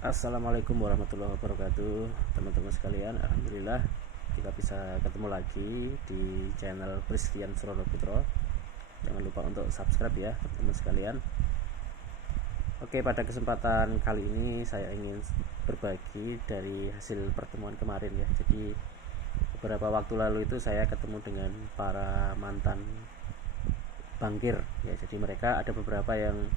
Assalamualaikum warahmatullahi wabarakatuh, teman-teman sekalian. Alhamdulillah kita bisa ketemu lagi di channel Christian Surono Putro. Jangan lupa untuk subscribe ya teman-teman sekalian. Oke, pada kesempatan kali ini saya ingin berbagi dari hasil pertemuan kemarin ya. Jadi beberapa waktu lalu itu saya ketemu dengan para mantan bankir ya. Jadi mereka ada beberapa yang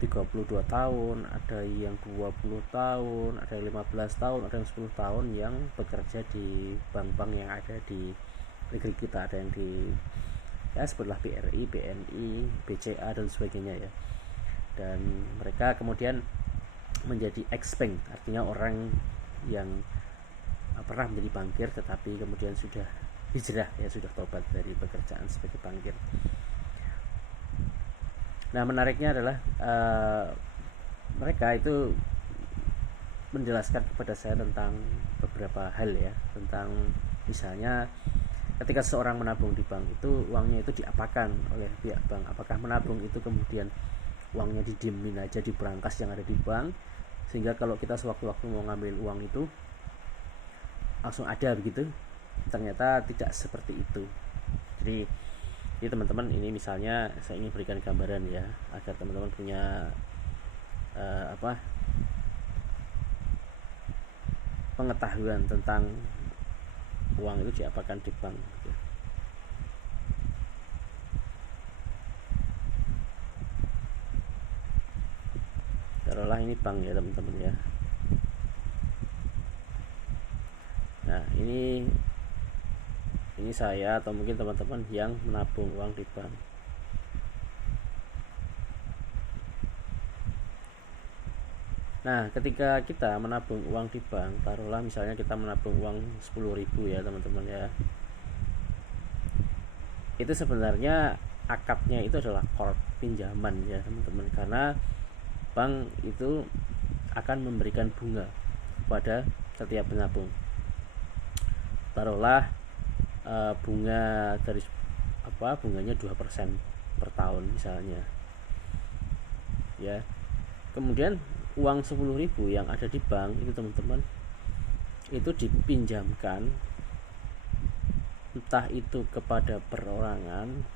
32 tahun, ada yang 20 tahun, ada yang 15 tahun, ada yang 10 tahun yang bekerja di bank-bank yang ada di negeri kita. Ada yang di sebutlah BRI, BNI, BCA dan sebagainya ya. Dan mereka kemudian menjadi ex-bank, artinya orang yang pernah menjadi bankir tetapi kemudian sudah hijrah ya, sudah tobat dari pekerjaan sebagai bankir. Nah, menariknya adalah mereka itu menjelaskan kepada saya tentang beberapa hal ya, tentang misalnya ketika seorang menabung di bank itu uangnya itu diapakan oleh pihak bank. Apakah menabung itu kemudian uangnya didiemin aja di brankas yang ada di bank, sehingga kalau kita sewaktu-waktu mau ngambil uang itu langsung ada begitu? Ternyata tidak seperti itu. Jadi teman-teman, ini misalnya saya ingin berikan gambaran ya, agar teman-teman punya pengetahuan tentang uang itu diapakan di bank gitu. Taruhlah ini bank ya teman-teman ya. Nah, ini saya atau mungkin teman-teman yang menabung uang di bank. Nah, ketika kita menabung uang di bank, taruhlah misalnya kita menabung uang 10.000 ya teman-teman ya. Itu sebenarnya akadnya itu adalah kord pinjaman ya teman-teman, karena bank itu akan memberikan bunga kepada setiap penabung. Taruhlah bunga dari bunganya 2% per tahun misalnya ya. Kemudian uang 10.000 yang ada di bank itu teman-teman, itu dipinjamkan entah itu kepada perorangan,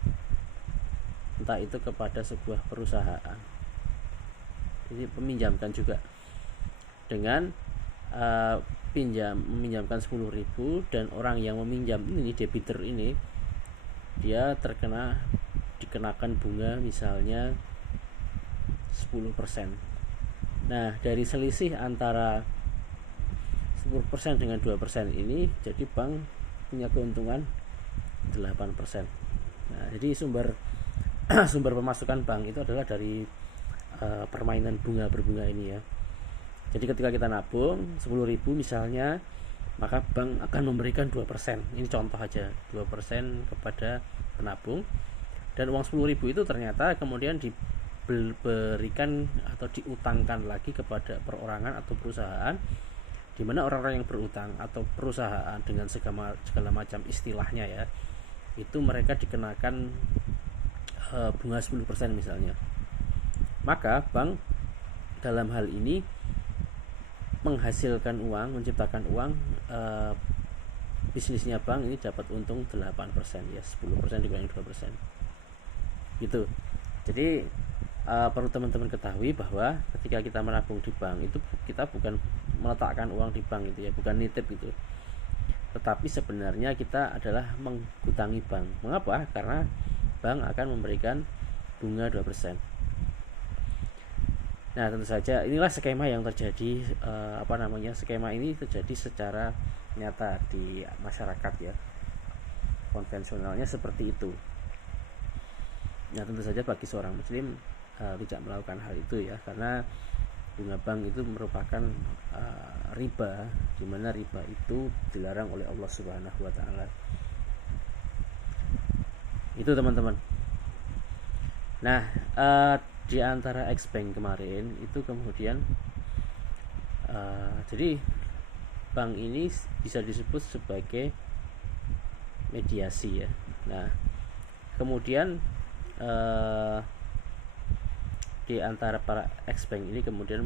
entah itu kepada sebuah perusahaan. Jadi meminjamkan juga dengan meminjamkan 10.000, dan orang yang meminjam ini, debitur ini, dia dikenakan bunga misalnya 10%. Nah, dari selisih antara 10% dengan 2% ini, jadi bank punya keuntungan 8%. Nah, jadi sumber pemasukan bank itu adalah dari permainan bunga berbunga ini ya. Jadi ketika kita nabung 10.000 misalnya, maka bank akan memberikan 2%. Ini contoh aja, 2% kepada penabung. Dan uang 10.000 itu ternyata kemudian diberikan atau diutangkan lagi kepada perorangan atau perusahaan, di mana orang-orang yang berutang atau perusahaan dengan segala macam istilahnya ya, itu mereka dikenakan bunga 10% misalnya. Maka bank dalam hal ini menghasilkan uang, menciptakan uang, bisnisnya bank ini dapat untung 8% ya, 10% dikurangi 2% gitu. Jadi perlu teman-teman ketahui bahwa ketika kita menabung di bank itu kita bukan meletakkan uang di bank itu ya, bukan nitip gitu, tetapi sebenarnya kita adalah menghutangi bank. Mengapa? Karena bank akan memberikan bunga 2%. Nah, tentu saja inilah skema yang terjadi, skema ini terjadi secara nyata di masyarakat ya. Konvensionalnya seperti itu. Nah, tentu saja bagi seorang muslim tidak melakukan hal itu ya, karena bunga bank itu merupakan riba, di mana riba itu dilarang oleh Allah Subhanahu wa taala. Itu teman-teman. Nah, di antara ex-bank kemarin itu kemudian jadi bank ini bisa disebut sebagai mediasi ya. Nah, kemudian di antara para ex-bank ini kemudian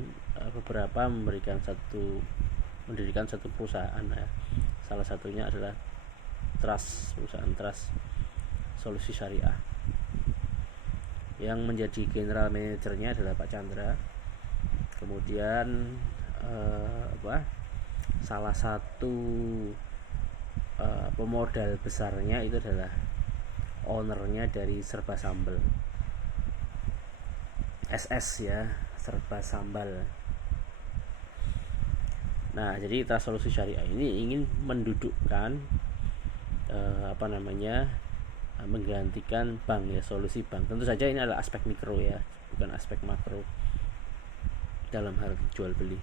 beberapa mendirikan satu perusahaan ya. Salah satunya adalah perusahaan trust solusi syariah. Yang menjadi general manajernya adalah Pak Chandra. Kemudian salah satu pemodal besarnya itu adalah ownernya dari Serba Sambal, SS ya, Serba Sambal. Nah, jadi Trust Solusi Syariah ini ingin mendudukkan menggantikan bank ya, solusi bank. Tentu saja ini adalah aspek mikro ya, bukan aspek makro dalam hal jual beli.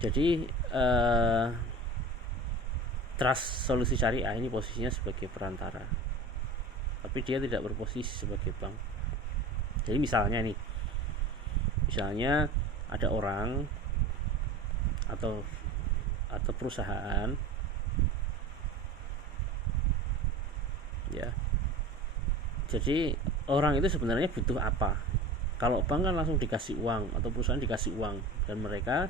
Jadi Trust Solusi Syariah ini posisinya sebagai perantara, tapi dia tidak berposisi sebagai bank. Jadi misalnya ada orang atau perusahaan ya. Jadi orang itu sebenarnya butuh apa? Kalau bank kan langsung dikasih uang, atau perusahaan dikasih uang, dan mereka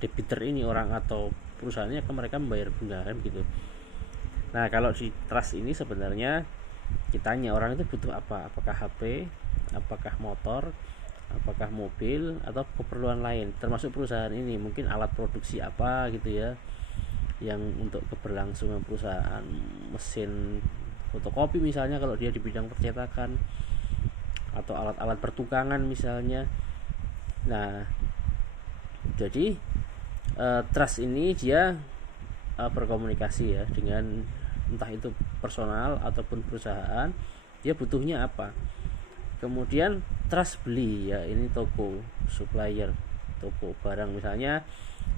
debitur ini, orang atau perusahaannya, mereka membayar bunga kan gitu. Nah, kalau di trust ini sebenarnya kita tanya orang itu butuh apa? Apakah HP, apakah motor, apakah mobil, atau keperluan lain. Termasuk perusahaan ini mungkin alat produksi apa gitu ya, yang untuk keberlangsungan perusahaan, mesin fotokopi misalnya kalau dia di bidang percetakan, atau alat-alat pertukangan misalnya. Nah, jadi trust ini dia berkomunikasi ya dengan entah itu personal ataupun perusahaan, dia butuhnya apa. Kemudian trust beli ya, ini toko, supplier, toko barang. Misalnya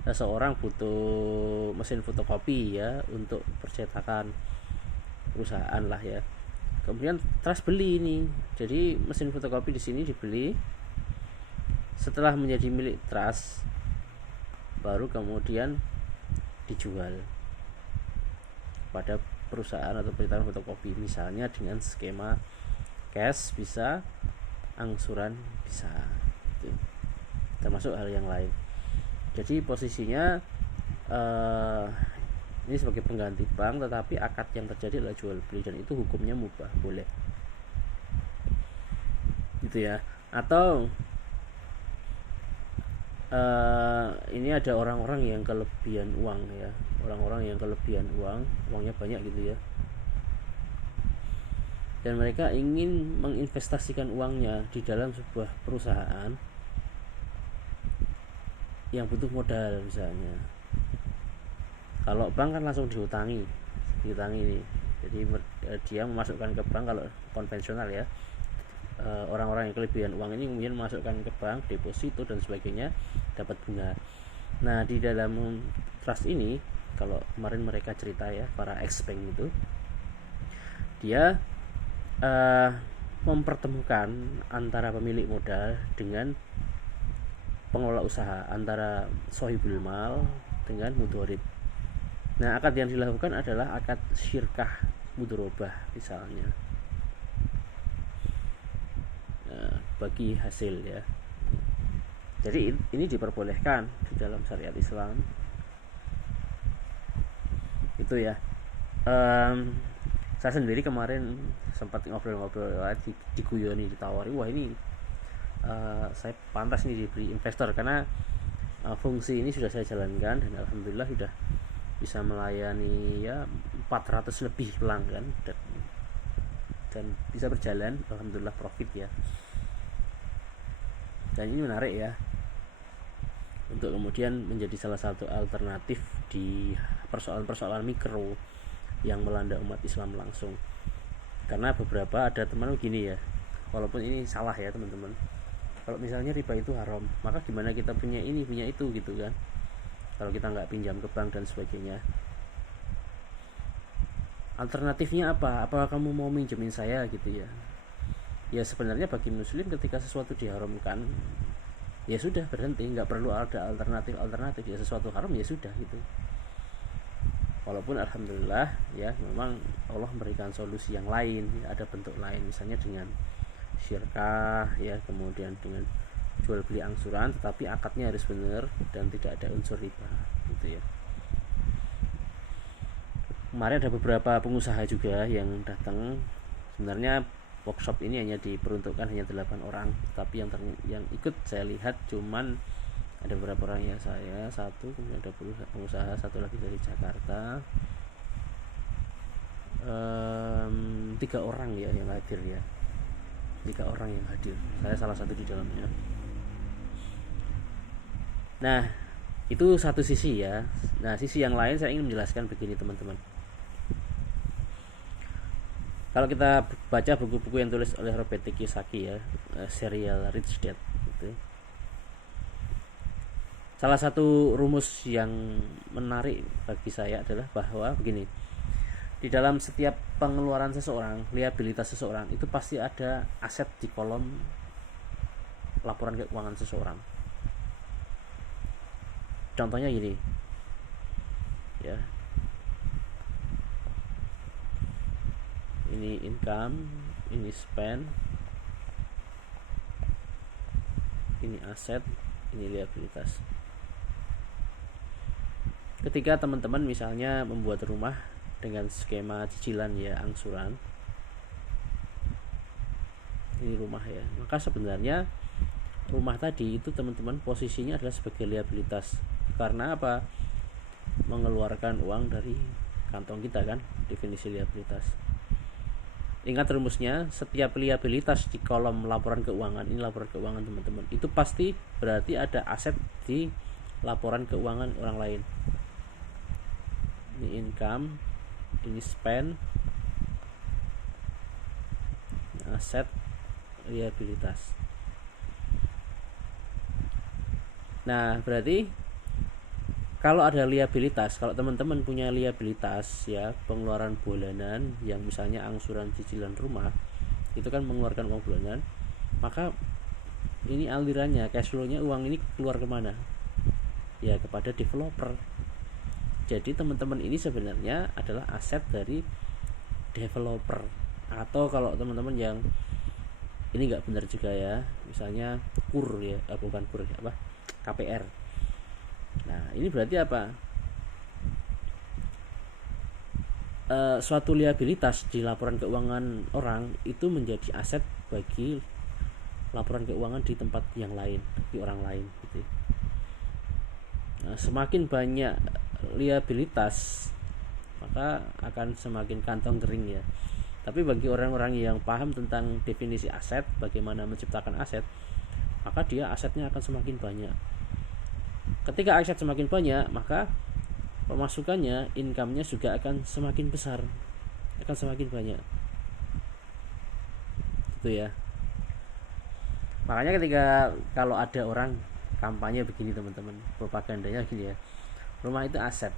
seseorang butuh mesin fotokopi ya untuk percetakan perusahaan lah ya. Kemudian trust beli ini. Jadi mesin fotokopi di sini dibeli. Setelah menjadi milik trust, baru kemudian dijual pada perusahaan atau percetakan fotokopi, misalnya dengan skema cash bisa, angsuran bisa, gitu. Termasuk hal yang lain. Jadi posisinya ini sebagai pengganti bank, tetapi akad yang terjadi adalah jual beli, dan itu hukumnya mubah, boleh gitu ya. Atau ini ada orang-orang yang kelebihan uang ya, uangnya banyak gitu ya, dan mereka ingin menginvestasikan uangnya di dalam sebuah perusahaan yang butuh modal misalnya. Kalau bank kan langsung diutangi nih. Jadi dia memasukkan ke bank kalau konvensional ya. Orang-orang yang kelebihan uang ini kemudian memasukkan ke bank, deposito dan sebagainya, dapat bunga. Nah, di dalam trust ini, kalau kemarin mereka cerita ya, para ex-bank itu, dia mempertemukan antara pemilik modal dengan pengelola usaha, antara sohibul mal dengan mudharib. Nah, akad yang dilakukan adalah akad syirkah mudharabah misalnya, bagi hasil ya. Jadi ini diperbolehkan di dalam syariat Islam itu ya. Saya sendiri kemarin sempat ngobrol-ngobrol, diguyoni, ditawari, wah ini saya pantas nih diberi investor, karena fungsi ini sudah saya jalankan dan alhamdulillah sudah bisa melayani ya 400 lebih pelanggan, dan bisa berjalan, alhamdulillah profit ya. Dan ini menarik ya, untuk kemudian menjadi salah satu alternatif di persoalan-persoalan mikro yang melanda umat Islam langsung. Karena beberapa ada teman gini ya, walaupun ini salah ya teman-teman, kalau misalnya riba itu haram, maka gimana kita punya ini punya itu gitu kan, kalau kita nggak pinjam ke bank dan sebagainya. Alternatifnya apa kamu mau minjemin saya gitu ya. Ya sebenarnya bagi muslim ketika sesuatu diharamkan, ya sudah berhenti, nggak perlu ada alternatif ya, sesuatu haram ya sudah gitu. Walaupun alhamdulillah ya memang Allah memberikan solusi yang lain, ada bentuk lain, misalnya dengan syirkah ya, kemudian dengan jual beli angsuran, tetapi akadnya harus benar dan tidak ada unsur riba gitu ya. Kemarin ada beberapa pengusaha juga yang datang. Sebenarnya workshop ini hanya diperuntukkan hanya 8 orang, tapi yang ikut saya lihat cuman ada beberapa orang ya, saya satu, kemudian ada pengusaha satu lagi dari Jakarta, 3 orang ya yang hadir ya, 3 orang yang hadir, saya salah satu di dalamnya. Nah itu satu sisi ya. Nah sisi yang lain saya ingin menjelaskan begini teman-teman. Kalau kita baca buku-buku yang tulis oleh Robert Kiyosaki ya, Serial Rich Dad gitu. Salah satu rumus yang menarik bagi saya adalah bahwa begini, di dalam setiap pengeluaran seseorang, liabilitas seseorang itu pasti ada aset di kolom laporan keuangan seseorang. Contohnya gini ya, ini income, ini spend, ini aset, ini liabilitas. Ketika teman-teman misalnya membuat rumah dengan skema cicilan ya, angsuran, ini rumah ya, maka sebenarnya rumah tadi itu teman-teman posisinya adalah sebagai liabilitas. Karena apa? Mengeluarkan uang dari kantong kita kan, definisi liabilitas. Ingat rumusnya, setiap liabilitas di kolom laporan keuangan, ini laporan keuangan teman-teman, itu pasti berarti ada aset di laporan keuangan orang lain. Ini income, ini spend, aset, liabilitas. Nah berarti kalau ada liabilitas, kalau teman-teman punya liabilitas ya, pengeluaran bulanan yang misalnya angsuran cicilan rumah, itu kan mengeluarkan uang bulanan, maka ini alirannya, cash flow-nya, uang ini keluar kemana? Ya kepada developer. Jadi teman-teman ini sebenarnya adalah aset dari developer. Atau kalau teman-teman yang ini nggak benar juga ya, misalnya KUR ya, bukan KUR ya, apa, KPR. Nah ini berarti apa? Suatu liabilitas di laporan keuangan orang itu menjadi aset bagi laporan keuangan di tempat yang lain, di orang lain gitu. Nah, semakin banyak liabilitas maka akan semakin kantong kering ya. Tapi bagi orang-orang yang paham tentang definisi aset, bagaimana menciptakan aset, maka dia asetnya akan semakin banyak. Ketika aset semakin banyak, maka pemasukannya, income-nya juga akan semakin besar, akan semakin banyak. Gitu ya. Makanya ketika kalau ada orang kampanye begini teman-teman, propagandanya gini ya, rumah itu aset.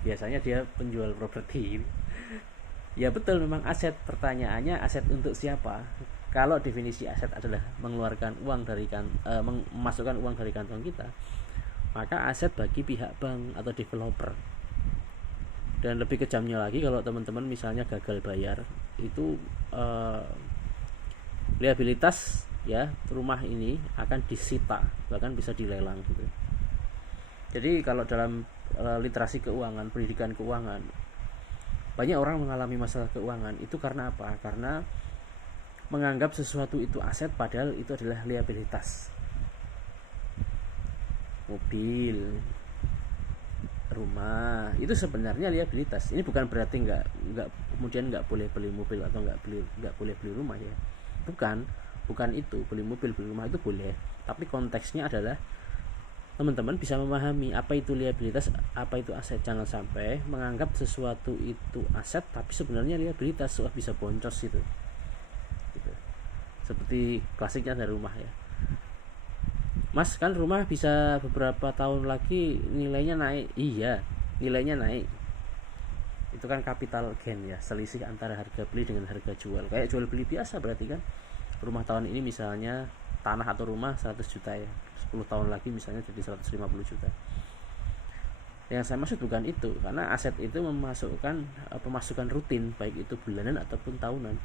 Biasanya dia penjual properti. Ya betul, memang aset. Pertanyaannya aset untuk siapa? Kalau definisi aset adalah mengeluarkan uang dari memasukkan uang dari kantong kita, maka aset bagi pihak bank atau developer. Dan lebih kejamnya lagi, kalau teman-teman misalnya gagal bayar, itu liabilitas ya rumah ini akan disita, bahkan bisa dilelang gitu. Jadi kalau dalam literasi keuangan, pendidikan keuangan, banyak orang mengalami masalah keuangan itu karena apa? Karena menganggap sesuatu itu aset padahal itu adalah liabilitas. Mobil, rumah itu sebenarnya liabilitas. Ini bukan berarti nggak kemudian nggak boleh beli mobil atau nggak boleh beli rumah ya. Bukan itu, beli mobil, beli rumah itu boleh. Tapi konteksnya adalah teman-teman bisa memahami apa itu liabilitas, apa itu aset. Jangan sampai menganggap sesuatu itu aset tapi sebenarnya liabilitas, bisa boncos itu. Gitu. Seperti klasiknya dari rumah ya. Mas kan rumah bisa beberapa tahun lagi nilainya naik. Iya, nilainya naik. Itu kan capital gain ya, selisih antara harga beli dengan harga jual. Kayak jual beli biasa berarti kan. Rumah tahun ini misalnya tanah atau rumah 100 juta ya, 10 tahun lagi misalnya jadi 150 juta. Yang saya maksud bukan itu, karena aset itu memasukkan pemasukan rutin, baik itu bulanan ataupun tahunan.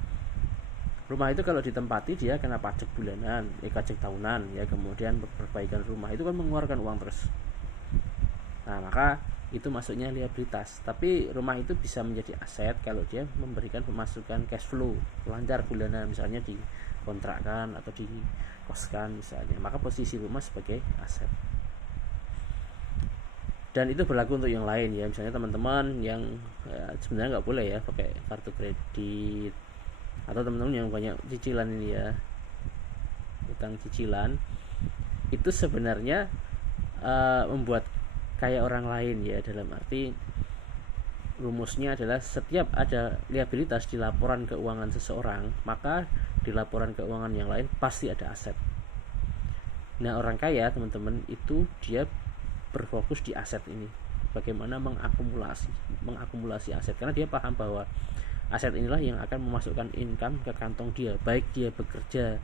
Rumah itu kalau ditempati dia kena pajak bulanan, pajak tahunan ya, kemudian perbaikan rumah itu kan mengeluarkan uang terus. Nah, maka itu masuknya liabilitas. Tapi rumah itu bisa menjadi aset kalau dia memberikan pemasukan cash flow lancar bulanan, misalnya dikontrakkan atau dikoskan misalnya, maka posisi rumah sebagai aset. Dan itu berlaku untuk yang lain ya, misalnya teman-teman yang sebenarnya nggak boleh ya pakai kartu kredit, atau teman-teman yang banyak cicilan ini ya, utang cicilan, itu sebenarnya membuat kayak orang lain ya, dalam arti rumusnya adalah setiap ada liabilitas di laporan keuangan seseorang, maka di laporan keuangan yang lain pasti ada aset. Nah, orang kaya teman-teman itu dia berfokus di aset ini, bagaimana mengakumulasi aset, karena dia paham bahwa aset inilah yang akan memasukkan income ke kantong dia, baik dia bekerja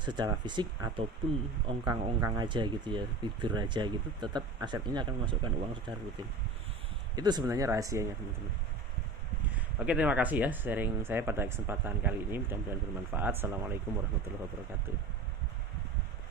secara fisik ataupun ongkang-ongkang aja gitu ya, tidur aja gitu, tetap aset ini akan memasukkan uang secara rutin. Itu sebenarnya rahasianya teman-teman. Oke, terima kasih ya sharing saya pada kesempatan kali ini, mudah-mudahan bermanfaat. Assalamualaikum warahmatullahi wabarakatuh.